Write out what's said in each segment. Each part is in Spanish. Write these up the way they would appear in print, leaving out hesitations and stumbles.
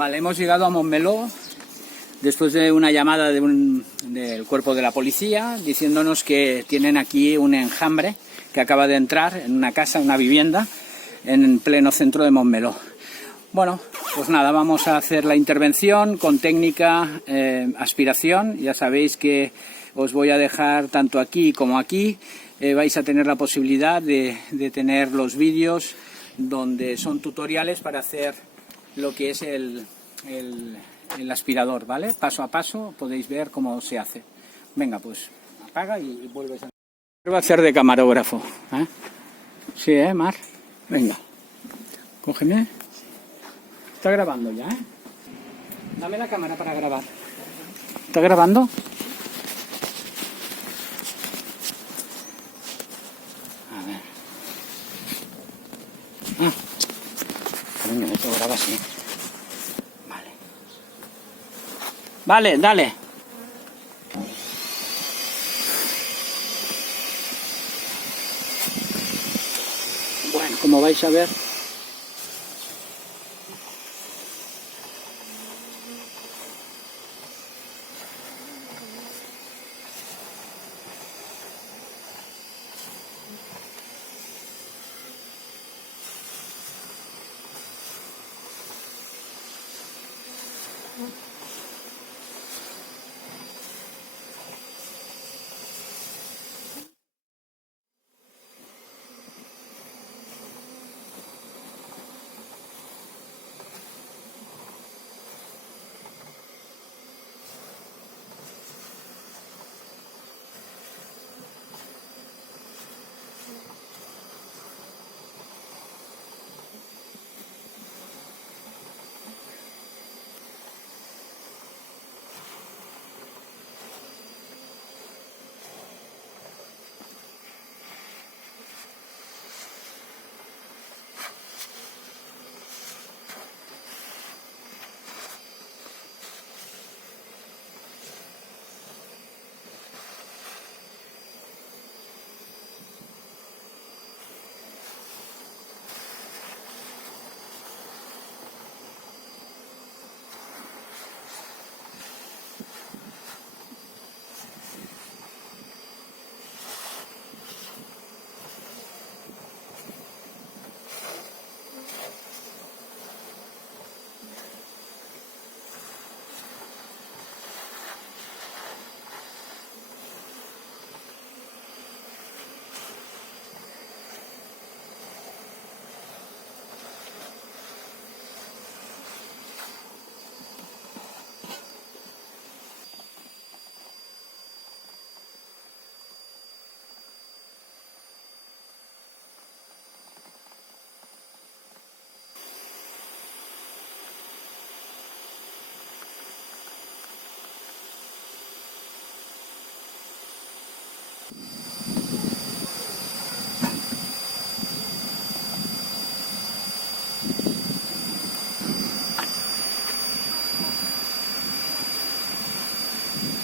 Vale, hemos llegado a Montmeló después de una llamada del cuerpo de la policía diciéndonos que tienen aquí un enjambre que acaba de entrar en una casa, una vivienda, en pleno centro de Montmeló. Bueno, pues nada, vamos a hacer la intervención con técnica aspiración. Ya sabéis que os voy a dejar tanto aquí como aquí. Vais a tener la posibilidad de tener los vídeos donde son tutoriales para hacer lo que es el aspirador, ¿vale? Paso a paso podéis ver cómo se hace. Venga, pues apaga y vuelves a... Voy a hacer de camarógrafo, ¿eh? Sí, Mar. Venga, cógeme. Está grabando ya, ¿eh? Dame la cámara para grabar. ¿Está grabando? A ver. Coño, esto graba así. Vale. Vale, dale. Bueno, como vais a ver...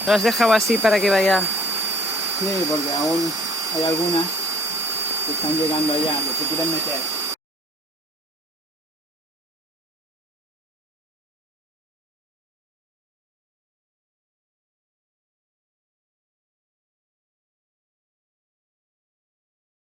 Lo has dejado así para que vaya... Sí, porque aún hay algunas que están llegando allá, que se quieren meter.